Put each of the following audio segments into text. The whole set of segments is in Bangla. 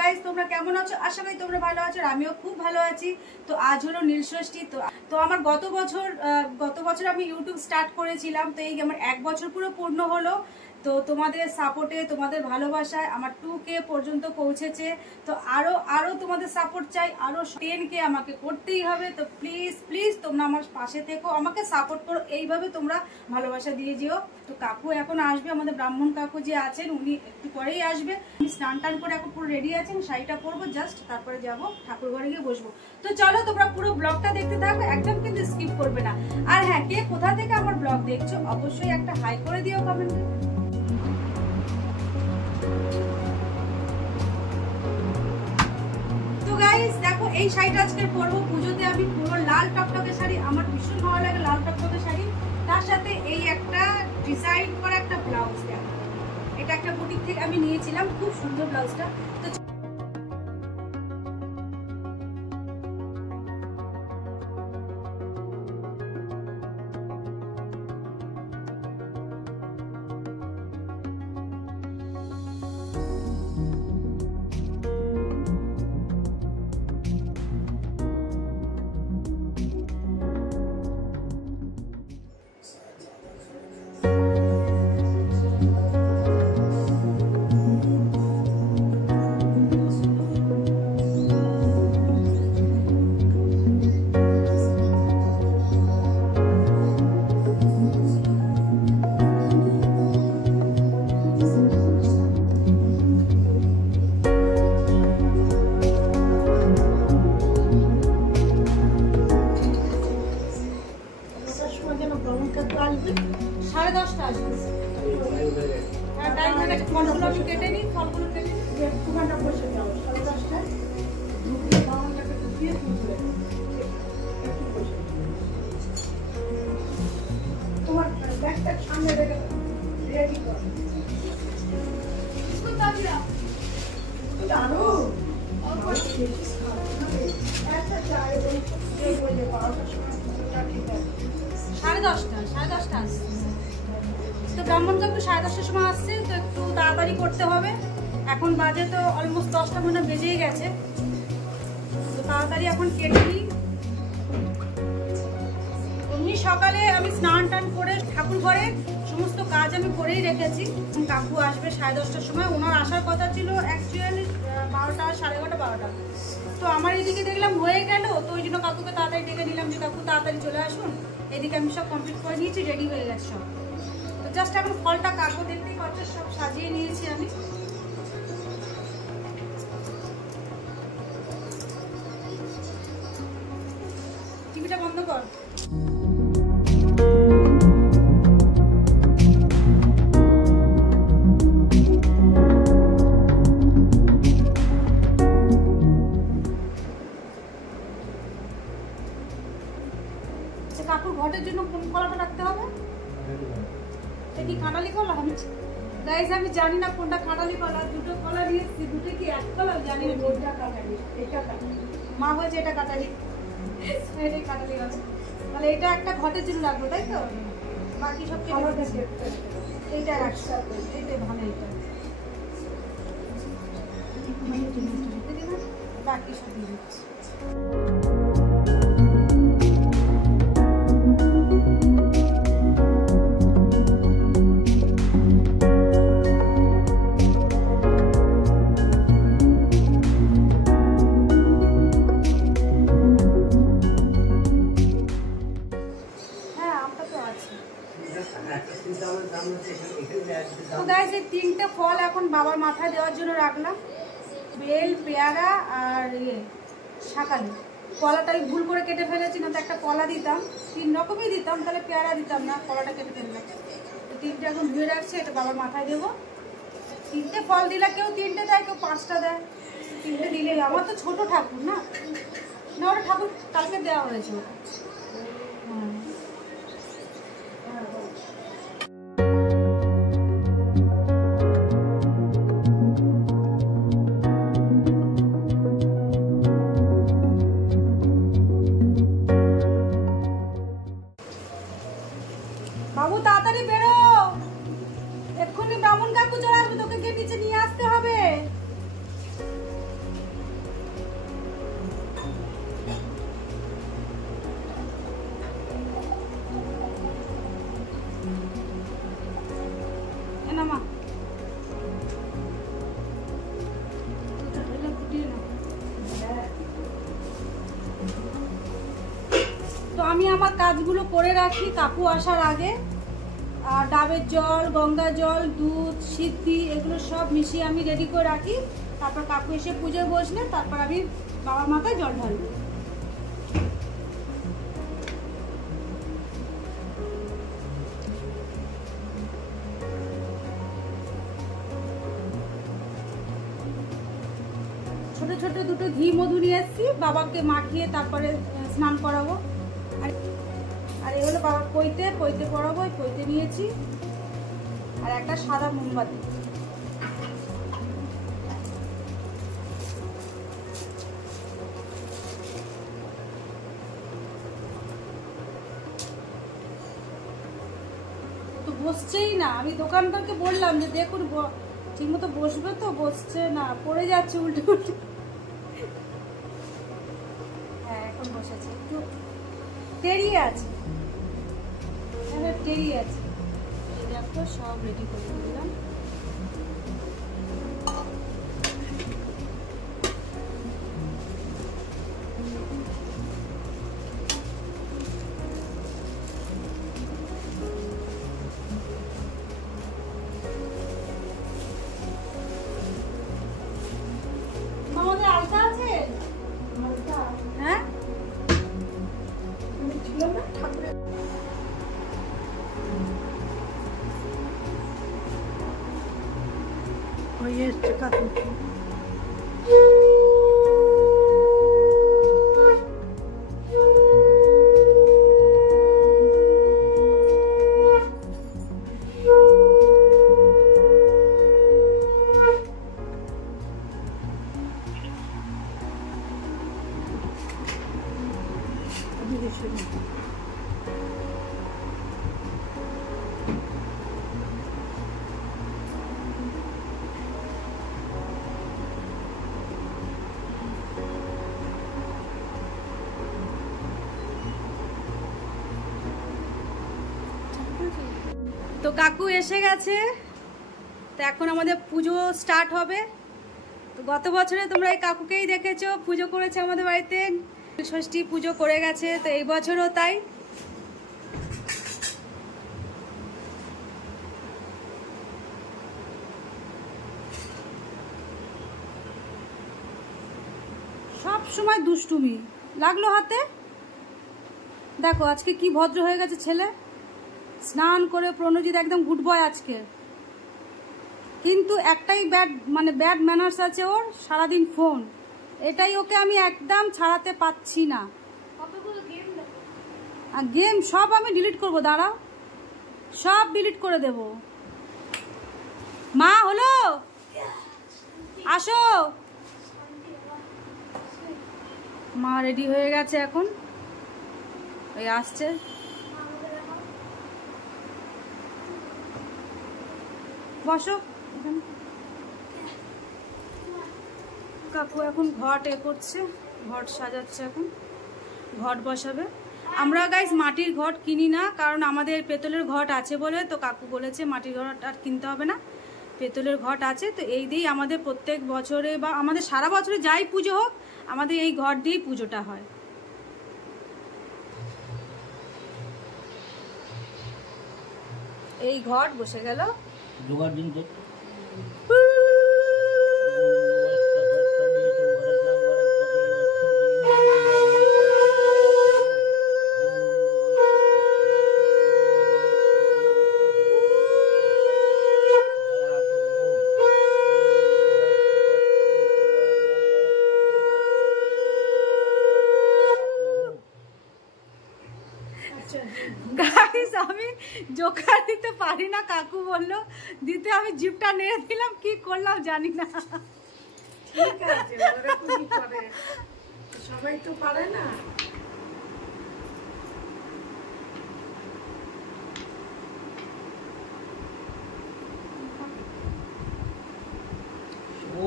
গাইস তোমরা কেমন আছো? আশা করি তোমরা ভালো আছো, আর আমিও খুব ভালো আছি। তো আজ হলো নীলষষ্ঠী। তো আমার গত বছর আমি ইউটিউব স্টার্ট করেছিলাম, তো এই আমার 1 বছর পুরো পূর্ণ হলো। তো তোমাদের সাপোর্টে, তোমাদের ভালোবাসায় আমার 2K পর্যন্ত পৌঁছেছে। তো আরো তোমাদের সাপোর্ট চাই, আরো 10K আমাকে করতেই হবে। তো প্লিজ তোমরা আমার পাশে থেকো, আমাকে সাপোর্ট করো, এইভাবে তোমরা ভালোবাসা দিয়ে যেও। তো কাকু এখন আসবে, আমাদের ব্রাহ্মণ কাকু যে আছেন উনি একটু পরেই আসবে। আমি স্নান টান করে এখন পুরো রেডি আছি, শাড়িটা পরবো জাস্ট, তারপরে যাবো ঠাকুর ঘরে গিয়ে বসবো। তো চলো তোমরা পুরো ব্লগটা দেখতে থাকো, একদম কিন্তু স্কিপ করবে না। আর হ্যাঁ, কে কোথা থেকে আমার ব্লগ দেখছো অবশ্যই একটা হাই করে দিও কমেন্টে। তো গাইস দেখো, এই শাড়িটা আজকে পরবো পুজোতে। আমি পুরো লাল টকটকে শাড়ি, আমার ভীষণ ভালো লাগে লাল টকটকে শাড়ি। তার সাথে এই একটা ডিজাইন করা একটা ব্লাউজ, দেখো এটা একটা বুটিক থেকে আমি নিয়েছিলাম, খুব সুন্দর ব্লাউজটা। তো সাড়ে দশটা তো ব্রাহ্মণ কাকু 10:30টার সময় আসছে, তো একটু তাড়াতাড়ি করতে হবে। এখন বাজে তো অলমোস্ট 10টা মনে বেজেই গেছে, তো তাড়াতাড়ি এখন কেটে নিই। এমনি সকালে আমি স্নান টান করে ঠাকুর ঘরে সমস্ত কাজ আমি করেই রেখেছি। কাকু আসবে 10:30টার সময়, ওনার আসার কথা ছিল অ্যাকচুয়ালি 12টা, 11:30, 12টা। তো আমার এদিকে দেখলাম হয়ে গেল, তো ওই জন্য কাকুকে তাড়াতাড়ি ডেকে নিলাম যে কাকু তাড়াতাড়ি চলে আসুন। এদিকে আমি সব কমপ্লিট করে নিয়েছি, রেডি হয়ে গেছে সব। তো জাস্ট এখন ফলটা কাকু দেখতেই পাচ্ছ, সব সাজিয়ে নিয়েছি আমি। টিভিটা বন্ধ কর। কাকুর ঘটের জন্য কোন কলাটা রাখতে হবে? এটা কি কাঁটালি কলা? গাইস আমি জানি না কোনটা কাঁটালি কলা, দুটো কলা নিয়েছি, দুটো কি এক কলা জানি না। কোনটা কাঁটালি? এটা কাঁটালি। মা বলছে এটা কাঁটালি, এটাই কাঁটালি কলা। তাহলে এটা একটা ঘটের জন্য রাখবো, তাই তো? বাকি সব এইটা রাখছি, এইটাই ভালো। এইটা বাকি সব দিয়ে দিচ্ছি। তো গাইস এই 3টে ফল এখন বাবার মাথায় দেওয়ার জন্য রাখলাম, বেল, পেয়ারা আর শাকালি। কলাটা ভুল করে কেটে ফেলেছি, না তো একটা কলা দিতাম, 3 রকমই দিতাম, তাহলে পেয়ারা দিতাম না, কলাটা কেটে ফেললাম। তো 3টে এখন ধুয়ে রাখছি, এটা বাবার মাথায় দেবো। 3টে ফল দিলে কেউ 3টে দেয়, কেউ 5টা দেয়। 3টে দিলে আমার তো ছোট ঠাকুর না, ওটা ঠাকুর কালকে দেওয়া হয়েছে। বাবু তাড়াতাড়ি বেরো, এক্ষুনি ব্রাহ্মণ কাকু চলে আসবে, তোকে গিয়ে নিচে নিয়ে আসতে হবে। আমি আমার কাজগুলো করে রাখি কাকু আসার আগে। আর ডাবের জল, গঙ্গা জল, দুধ, সিদ্ধি এগুলো সব মিশিয়ে আমি রেডি করে রাখি। তারপর কাকু এসে পুজোয় বসলে তারপর আমি বাবার মাথায় জল ঢালবো। ছোট ছোট দুটো ঘি মধু নিয়ে এসেছি, বাবাকে মাখিয়ে তারপরে স্নান করাবো। আর এগুলো বাবার পইতে পরাবো, পইতে নিয়েছি। আর একটা সাদা মোমবাতি। তো বসছেই না, আমি দোকানদারকে বললাম যে দেখুন ঠিক মতো বসবে তো, বসছে না, পড়ে যাচ্ছে উল্টে উল্টে। হ্যাঁ এখন বসেছে, একটু দেরি আছে, দেরি আছে। এই দেখো সব রেডি করে দিলাম। আমাদের আলতা আছে, হ্যাঁ ছিল না ঠাকুরের। ওই এসছে কাকু। তো কাকু এসে গেছে, তো এখন আমাদের পুজো স্টার্ট হবে। তো গত বছরে তোমরা এই কাকুকেই দেখেছো, পুজো করেছে আমাদের বাড়িতে, ষষ্ঠী পুজো করে গেছে, তো এই বছরও তাই। সব সময় দুষ্টুমি লাগলো হাতে। দেখো আজকে কি ভদ্র হয়ে গেছে ছেলে, স্নান করে প্রণজিৎ একদম গুড বয় আজকে। কিন্তু একটাই ব্যাড ম্যানার্স আছে ওর, সারাদিন ফোন। এটাই ওকে আমি একদম ছাড়াতে পাচ্ছি না। আর গেম সব আমি ডিলিট করবো, দাঁড়াও, সব ডিলিট করে দেব। মা হলো, আসো। মা রেডি হয়ে গেছে এখন, ওই আসছে। বসো। কাকু এখন ঘট করছে, ঘট সাজাচ্ছে, এখন ঘট বসাবে। আমরা গাইস মাটির ঘট কিনি না, কারণ আমাদের পেতলের ঘট আছে বলে। তো কাকু বলেছে মাটির ঘট আর কিনতে হবে না, পেতলের ঘট আছে। তো এই দিয়েই আমাদের প্রত্যেক বছরে বা আমাদের সারা বছরে যাই পুজো হোক, আমাদের এই ঘট দিয়েই পুজোটা হয়। এই ঘট বসে গেল। গাইস আমি জোকার দিতে পারি না, কাকু বললো দিতে, আমি জিপটা নিয়ে দিলাম, কি করলাম জানি না। ঠিক আছে, সবাই তো পারে না।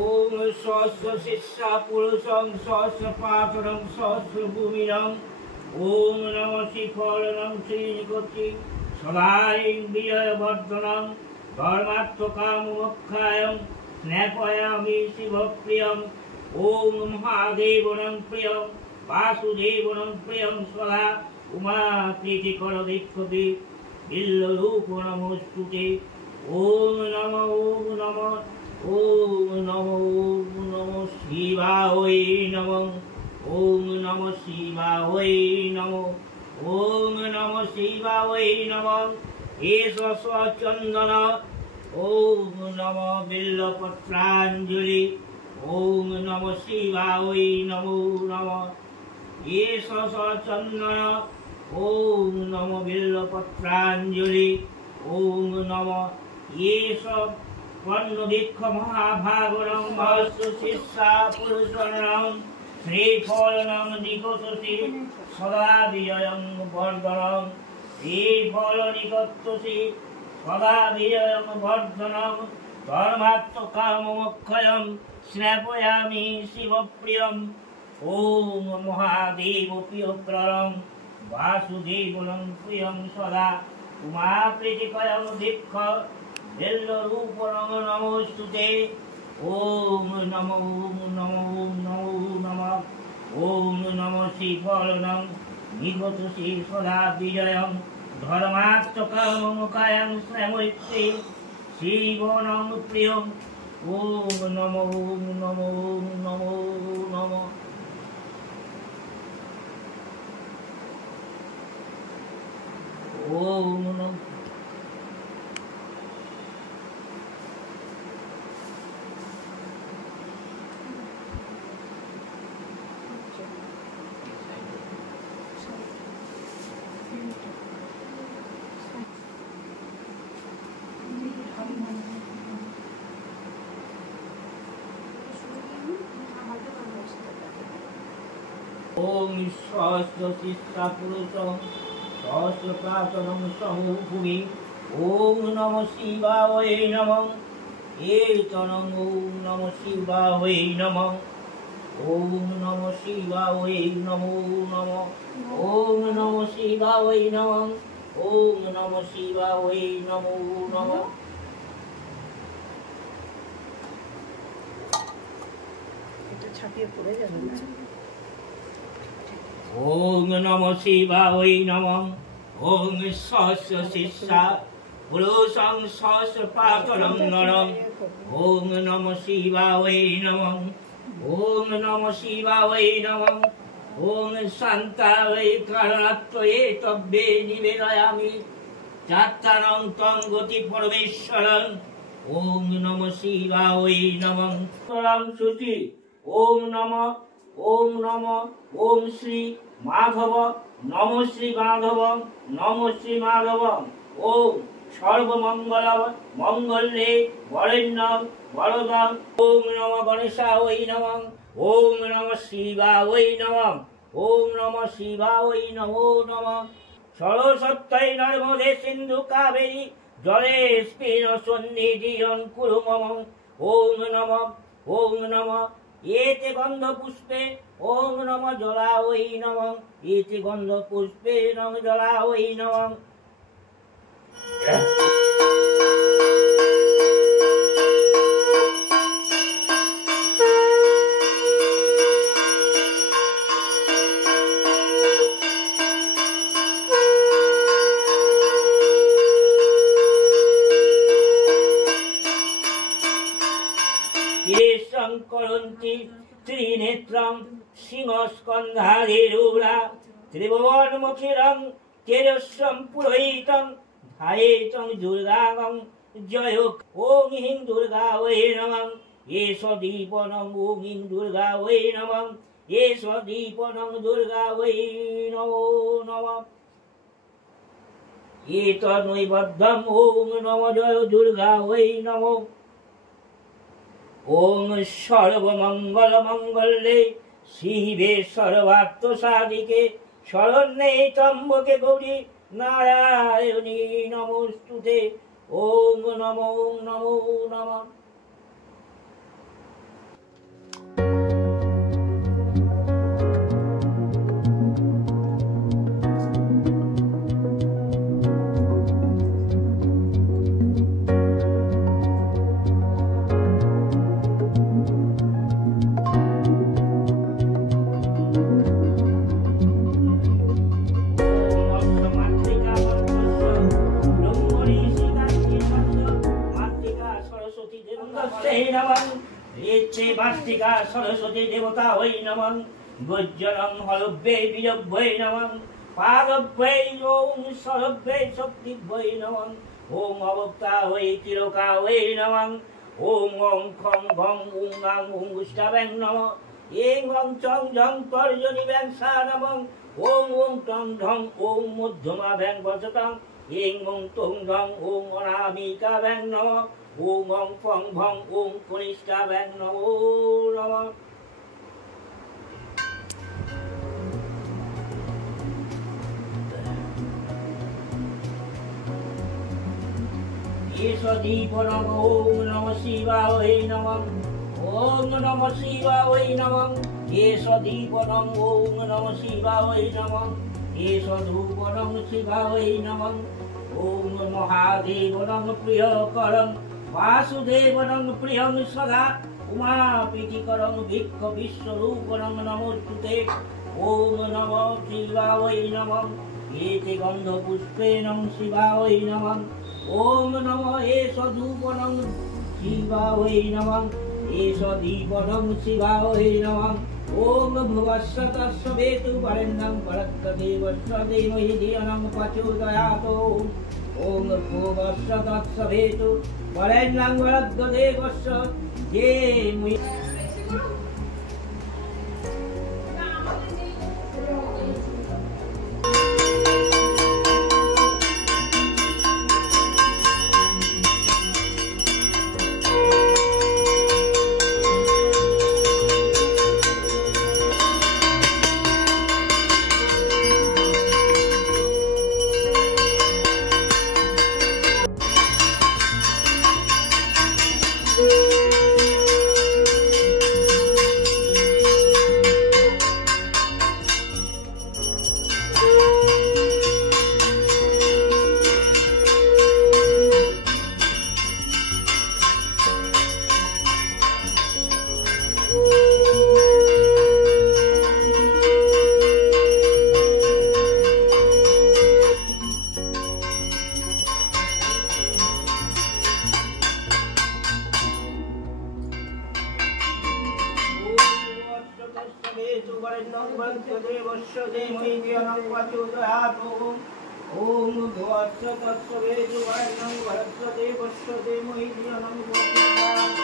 ওম সহস্র শিষ্যা পুরুষং সহস্র পাচরং সহস্র ভূমিরং ওম নম শ্রীফলনং শ্রীকর্তি সদারিং বিজয়বর্ধনং ধর্মাত্মকামুক্ষায়ং স্নেহয়ামি শিবপ্রিয়ং ওম মহাদেবনং প্রিয়ং বাসুদেবনং প্রিয়ং সদা উমা প্রীতিকর বিক্ষোভে বিল্লরূপ নমস্তুতে। ওম নম ওম নম ওম নম ওম নম শিবায় নমঃ। ওম নম শিবায় নমঃ। ওম নম শিবায় নমঃ। এষ চন্দন। ওম নম বিল্লপত্রাঞ্জলি। ওম নম শিবায় নমো নমঃ। এষ চন্দন। ওম নম বিল্লপত্রাঞ্জলি। ওম নম এষ পর্ণবৃক্ষ মহাভাগরং মহস্য শিষ্যা পুরুষণং শ্রীফলনং নিকটসি সদা বিজয়ং বর্ধনং। শ্রীফল নিকটসি সদা বিজয়ং বর্ধনং। ধর্মাত্মকামমক্ষয়ং স্নাপয়ামি শিবপ্রিয়ং। ওম মহাদেব প্রিয়প্ররং বাসুদেবং প্রিয়ং সদা উমা প্রীতিকরং দীক্ষ বিল্লরূপং নমস্তুতে। ওম নম ওম নম ওম নমো নমঃ। ওম নম শ্রীফলনং নিগতসি সদা বিজয়ং ধর্মাত্মকামমকায়ং শ্যামৈত্রী শিবনং প্রিয়ং। ওম নম ওম নম ওম নমো নমঃ। ওম নম ওম সহস্র শিষ্যা পুরুষং সহস্র প্রাতনং সমভূমি। ওম নম শিবায় নমঃ। এতনং ওম নম শিবায় নমঃ। ওম নম শিবায় নমো নমঃ। ওম নম শিবায় নমঃ। ওম নম শিবায় নমো নমঃ। এটা ছাপিয়ে পড়ে যাবে না। ওম নম শিবায় নমঃ। ওম সহস্র শিষ্যা পুরুষং সহস্র পাতরং নরং। ওম নম শিবায় নমঃ। ওম নম শিবায় নমঃ। ওম শান্তায় কারণাত্ময়ে তব্যে নিবেদয়ামি চাত্তারং তং গতি পরমেশ্বরং। ওম নম শিবায় নমঃ। পরম শুচি। ওম নমঃ। ওম নমঃ। ওম শ্রী মাধব নম শ্রী মাধব নম শ্রী মাধব। ওম সর্বমঙ্গল মঙ্গলে বরেণ্যং বরদং। ওম নম গণেশায় নমঃ। ওম নম শিবায় নমঃ। ওম নম শিবায় নমো নমঃ। সরস্বত্যৈ নর্মদে সিন্ধু কাবেরী জলেস্মিন সন্নিধিং কুরু মম। ওম নমঃ। ওম নমঃ। এতে গন্ধ পুষ্পে ওম নম জলায় নমঃ। এতে গন্ধ পুষ্পে নম জলায় নমঃ। করন্তি ত্রিনেত্রং সিংহস্কন্ধাধিরূঢ়া ত্রিভুবনমুখিরং তেজস্বং পুরোহিতং ধায়েতং দুর্গাং জয়। ওম হিং দুর্গায় নমঃ। এষ দীপনং ওম হিং দুর্গায় নমঃ। এষ দীপনং দুর্গায় নমো নমঃ। এতনৈবদ্ধং ওম নম জয় দুর্গায় নমঃ। ওম সর্বমঙ্গল মঙ্গলে শিবে সর্বার্থ সাধিকে শরণ্যে ত্র্যম্বকে গৌরী নারায়ণী নমস্তুতে। ওম নমো নমো নমঃ। দেবিকা সরস্বতী দেবতা হই নমঃ গুজ্জরং হলব্যে বিলব্যৈ নমঃ পাদব্যৈ ওম সরব্যৈ শক্তিভ্যৈ নমঃ ওম অবক্তা হই তিলকা হই নমঃ ওম ওম খং ঘং উং গাং উং উষ্টাবেং নমঃ এং ওং চং ঝং তর্জনি ব্যাং সা নমঃ ওম ওম টং ঢং ওম মধ্যমা ব্যাং বচতং এং ওং টং ঢং ওম অনামিকা ব্যাং নমঃ ওম ওং ফং ভং ওম কনিষ্ঠা ব্যাং নমো নমঃ ঈশদীপনং ওম নমঃ শিবায় নমঃ ওম নমঃ শিবায় নমঃ ঈশদীপনং ওম নমঃ শিবায় নমঃ ঈশধূপনং শিবায় নমঃ ওম মহাদেবনং প্রিয়করং বাসুদেবনং প্রিয়ং সদা উমাপীতিকরং ভিক্ষ বিশ্বরূপনং নমোস্তুতে ওম নমঃ শিবায় নমঃ এতে গন্ধপুষ্পেনং শিবায় নমঃ ওম নমঃ এষধূপনং শিবায় নমঃ এষদীপনং শিবায় নমঃ ওম ভুবস্য তস্য বেতু বরেণ্যং ভরতদেবস্য ধীমহি ধিয়ো প্রচোদয়াৎ ওম ভুবস্য তস্য বেতু বরেণ্যং ভরতদেবস্য ধীমহি। ओम भुवस्व तस्व वेदु वर्णं भरतदेवस्य धीमहि धियो न प्रचोदयात् ओम भुवस्व तस्व वेदु वर्णं भरतदेवस्य धीमहि धियो न प्रचोदयात्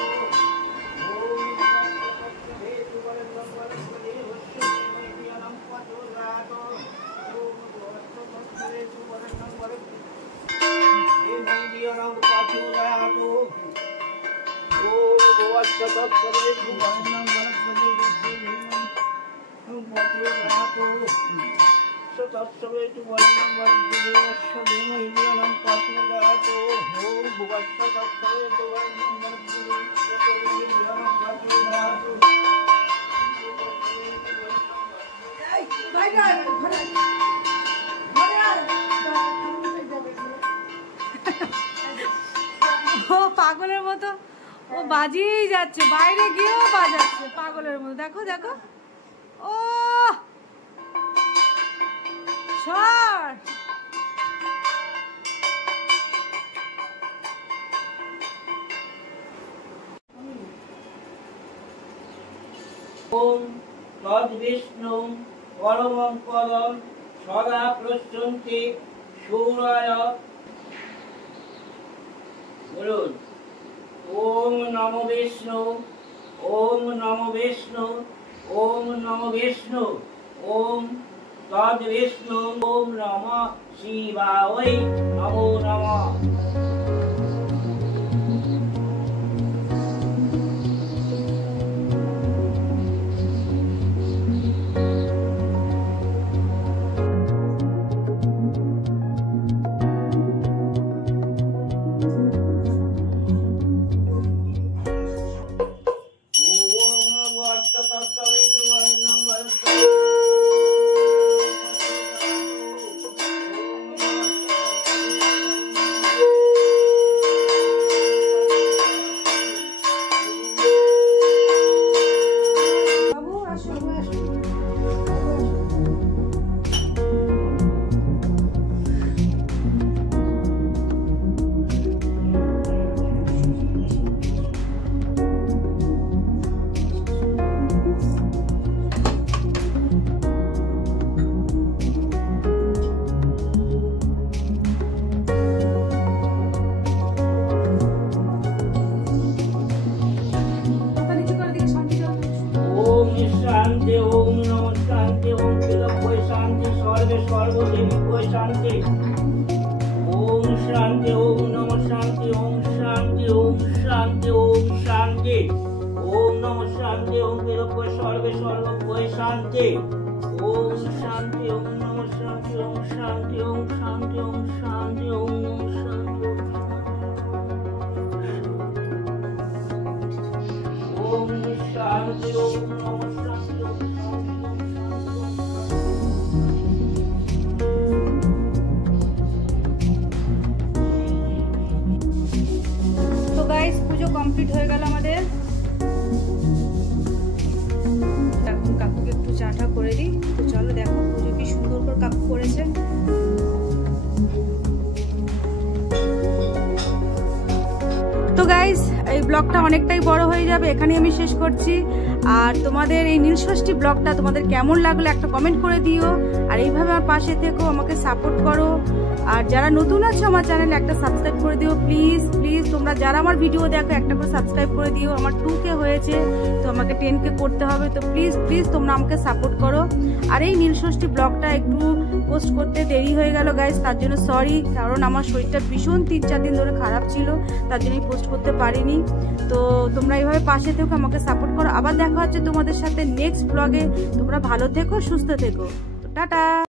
ओम भुवस्व तस्व वेदु वर्णं भरतदेवस्य धीमहि धियो न प्रचोदयात् ओम भुवस्व तस्व वेदु वर्णं भरतदेवस्य धीमहि न प्रचोदयात् तत्सवेतु वर्णं भरतदेवस्य धीमहि धियो न प्रचोदयात् ओम भुवस्व तत्सवेतु वर्णं भरतदेवस्य धीमहि धियो न प्रचोदयात्। ও পাগলের মতো ও বাজিয়েই যাচ্ছে, বাইরে গিয়েও বাজাচ্ছে পাগলের মতো। দেখো দেখো, ও সর ওম তদ্বিষ্ণু পরমং পদম সদা প্রসন্তি সূরায়। বলুন ওম নমো বিষ্ণু, ওম নমো বিষ্ণু, ওম নমো বিষ্ণু, ওম তদ্বিষ্ণু, ওম নমঃ শিবায় নমো নমঃ। শান্তি ওম নমঃ শান্তি ওম বিলব্বৈ শান্তি সর্বে সর্বদেবীভ্যৈ শান্তি ওম শান্তি ওম নমঃ শান্তি ওম শান্তি ওম শান্তি ওম শান্তি ওম নমঃ শান্তি ওম বিলব্বৈ সর্বে সর্বভ্যৈ শান্তি ওম শান্তি ওম নমঃ শান্তি ওম শান্তি ওম শান্তি ওম শান্তি ওম শান্তি ওম শান্তি ওম নমঃ শান্তি ওম তো গাইস পুজো কমপ্লিট হয়ে গেল আমাদের। এখন কাকুকে একটু চাটা করে দিই। তো চলো দেখো পুজো কি সুন্দর করে কাকু করেছে। তো গাইস এই ব্লগটা অনেকটাই বড় হয়ে যাবে, এখানেই আমি শেষ করছি। আর তোমাদের এই নীলষষ্ঠী ব্লগটা তোমাদের কেমন লাগলো একটা কমেন্ট করে দিও। আর এইভাবে আমার পাশে থেকো, আমাকে সাপোর্ট করো। আর যারা নতুন আছো আমার চ্যানেলে একটা সাবস্ক্রাইব করে দিও প্লিজ প্লিজ। তোমরা যারা আমার ভিডিও দেখো একটা করে সাবস্ক্রাইব করে দিও। আমার 2K হয়েছে, তো আমাকে 10K করতে হবে। তো প্লিজ প্লিজ তোমরা আমাকে সাপোর্ট করো। আর এই নীলষষ্ঠী ব্লগটা একটু পোস্ট করতে দেরি হয়ে গেল গাইস, তার জন্য সরি। কারণ আমার শরীরটা ভীষণ 3-4 দিন ধরে খারাপ ছিল, তার জন্যই পোস্ট করতে পারিনি। তো তোমরা এইভাবে পাশে থেকো, আমাকে সাপোর্ট করো। আবার দেখা হচ্ছে তোমাদের সাথে নেক্সট ব্লগে। তোমরা ভালো থেকো, সুস্থ থেকো। টাটা।